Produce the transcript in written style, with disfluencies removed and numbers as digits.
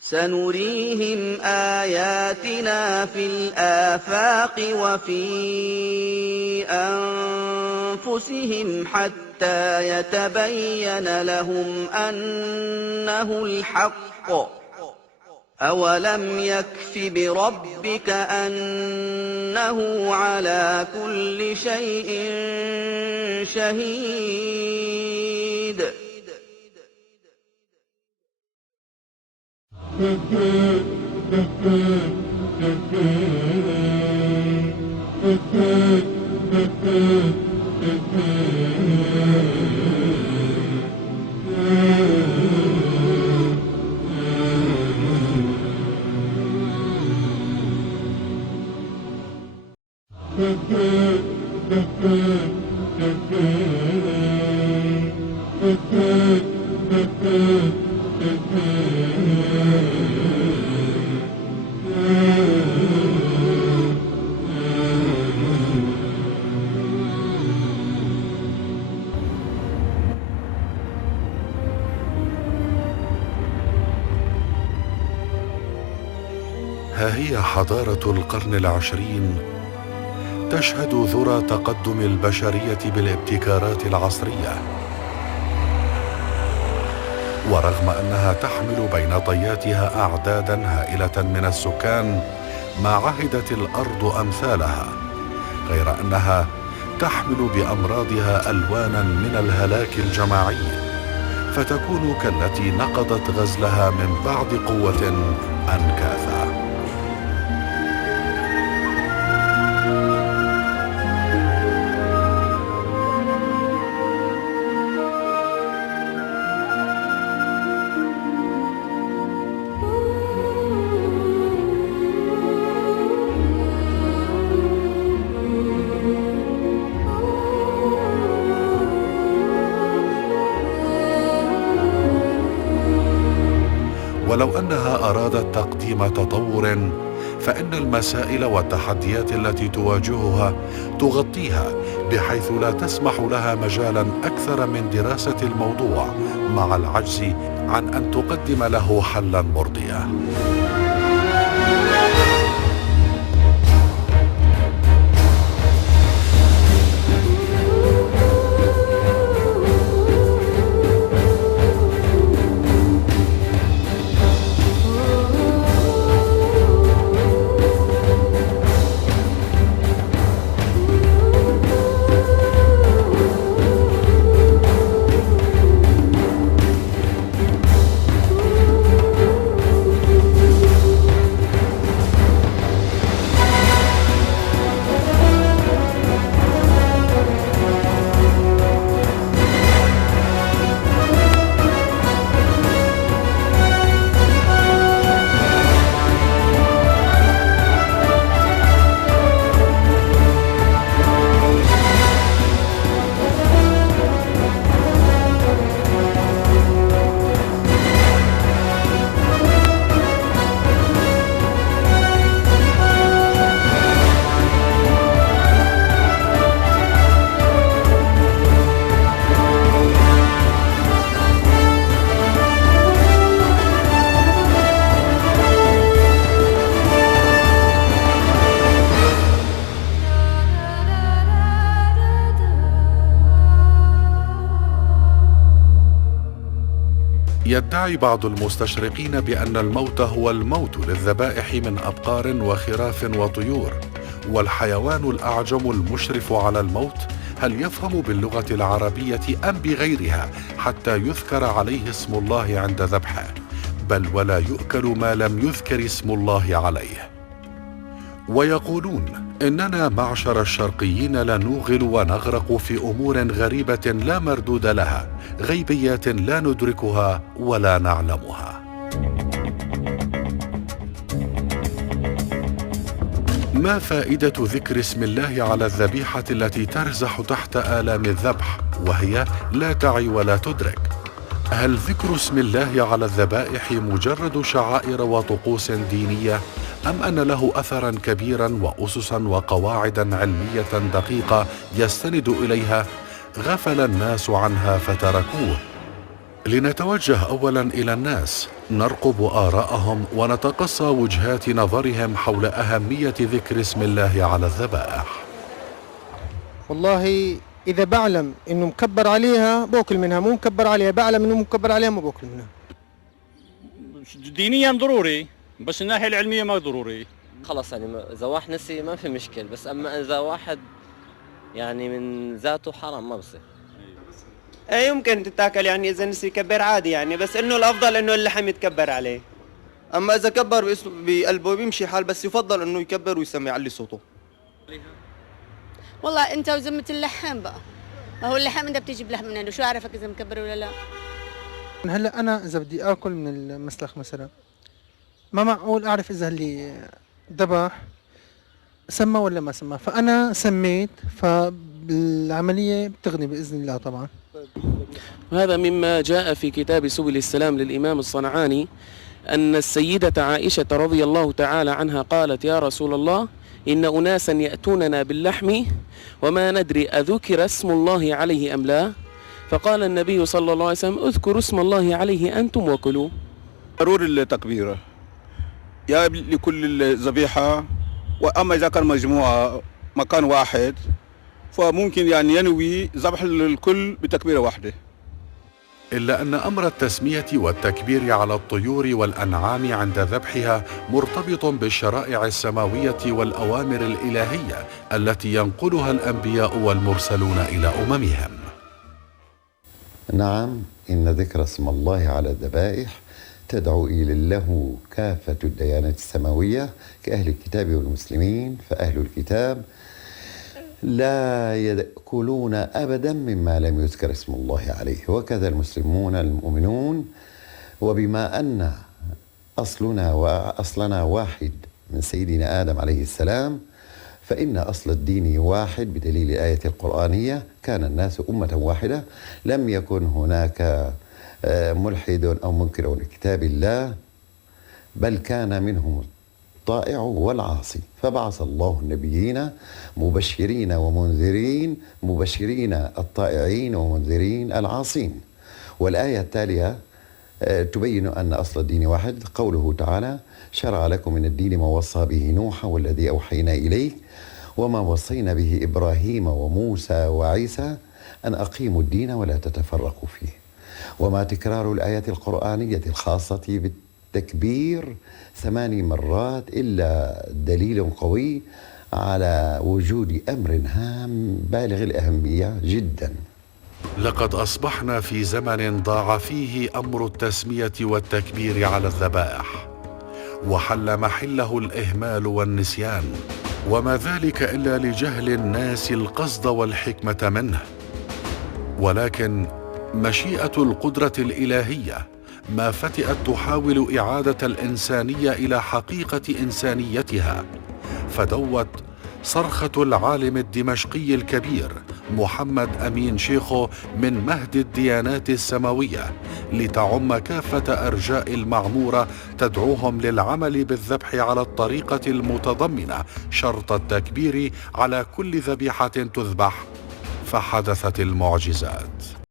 سنريهم آياتنا في الآفاق وفي أنفسهم حتى يتبين لهم أنه الحق. أولم يكف بربك أنه على كل شيء شهيد. ها هي حضارة القرن العشرين تشهد ذرى تقدم البشرية بالابتكارات العصرية، ورغم أنها تحمل بين طياتها أعدادا هائلة من السكان ما عهدت الأرض أمثالها، غير أنها تحمل بأمراضها ألوانا من الهلاك الجماعي، فتكون كالتي نقضت غزلها من بعد قوة أنكاثا. ولو أنها أرادت تقديم تطور، فإن المسائل والتحديات التي تواجهها تغطيها، بحيث لا تسمح لها مجالا أكثر من دراسة الموضوع مع العجز عن أن تقدم له حلا مرضيا. يدعي بعض المستشرقين بأن الموت هو الموت للذبائح من أبقار وخراف وطيور، والحيوان الأعجم المشرف على الموت هل يفهم باللغة العربية أم بغيرها حتى يذكر عليه اسم الله عند ذبحه، بل ولا يؤكل ما لم يذكر اسم الله عليه. ويقولون إننا معشر الشرقيين لنوغل ونغرق في أمور غريبة لا مردود لها، غيبيات لا ندركها ولا نعلمها. ما فائدة ذكر اسم الله على الذبيحة التي ترزح تحت آلام الذبح وهي لا تعي ولا تدرك؟ هل ذكر اسم الله على الذبائح مجرد شعائر وطقوس دينية، أم أن له أثرا كبيرا وأسسا وقواعدا علمية دقيقة يستند إليها غفل الناس عنها فتركوه؟ لنتوجه أولا إلى الناس، نرقب آراءهم ونتقصى وجهات نظرهم حول أهمية ذكر اسم الله على الذبائح. والله إذا بعلم إنه مكبر عليها باكل منها، مو مكبر عليها بعلم إنه مكبر عليها ما باكل منها. دينيا ضروري، بس الناحية العلمية ما ضروري. خلص يعني إذا واحد نسي ما في مشكل، بس أما إذا واحد يعني من ذاته حرام ما بصير. ايه يمكن تتاكل يعني اذا نسي يكبر عادي يعني، بس انه الافضل انه اللحم يتكبر عليه. اما اذا كبر بقلبه بيمشي حال، بس يفضل انه يكبر ويسمي يعلي صوته. والله انت وذمة اللحم بقى، ما هو اللحم انت بتجيب لحم من عنده، شو اعرفك اذا مكبر ولا لا؟ هلا أنا إذا بدي آكل من المسلخ مثلا ما معقول أعرف إذا اللي ذبح سمى ولا ما سمى، فأنا سميت، فالعملية بتغني بإذن الله طبعا. وهذا مما جاء في كتاب سبل السلام للإمام الصنعاني أن السيدة عائشة رضي الله تعالى عنها قالت: يا رسول الله، إن أناسا يأتوننا باللحم وما ندري أذكر اسم الله عليه أم لا؟ فقال النبي صلى الله عليه وسلم: اذكروا اسم الله عليه أنتم وكلوا. ضروري التكبير يا لكل ذبيحة، وأما إذا كان مجموعة مكان واحد فممكن يعني ينوي ذبح الكل بتكبيرة واحدة. إلا أن أمر التسمية والتكبير على الطيور والأنعام عند ذبحها مرتبط بالشرائع السماوية والأوامر الإلهية التي ينقلها الأنبياء والمرسلون إلى أممهم. نعم، إن ذكر اسم الله على الذبائح تدعو إلى له كافة الديانات السماوية كأهل الكتاب والمسلمين، فأهل الكتاب لا يأكلون أبدا مما لم يذكر اسم الله عليه، وكذا المسلمون المؤمنون. وبما أن أصلنا واحد من سيدنا آدم عليه السلام، فإن أصل الدين واحد بدليل الآية القرآنية: كان الناس أمة واحدة، لم يكن هناك ملحد أو منكر لكتاب الله، بل كان منهم الطائع والعاصي، فبعث الله النبيين مبشرين ومنذرين، مبشرين الطائعين ومنذرين العاصين. والآية التالية تبين أن أصل الدين واحد، قوله تعالى: شرع لكم من الدين ما وصى به نوحا والذي أوحينا إليك وما وصينا به إبراهيم وموسى وعيسى أن أقيموا الدين ولا تتفرقوا فيه. وما تكرار الآيات القرآنية الخاصة بالتكبير 8 مرات إلا دليل قوي على وجود أمر هام بالغ الأهمية جدا. لقد أصبحنا في زمن ضاع فيه أمر التسمية والتكبير على الذبائح، وحل محله الإهمال والنسيان، وما ذلك إلا لجهل الناس القصد والحكمة منه. ولكن مشيئة القدرة الإلهية ما فتئت تحاول إعادة الإنسانية إلى حقيقة إنسانيتها، فدوت صرخة العالم الدمشقي الكبير محمد أمين شيخو من مهد الديانات السماوية لتعم كافة أرجاء المعمورة، تدعوهم للعمل بالذبح على الطريقة المتضمنة شرط التكبير على كل ذبيحة تذبح، فحدثت المعجزات.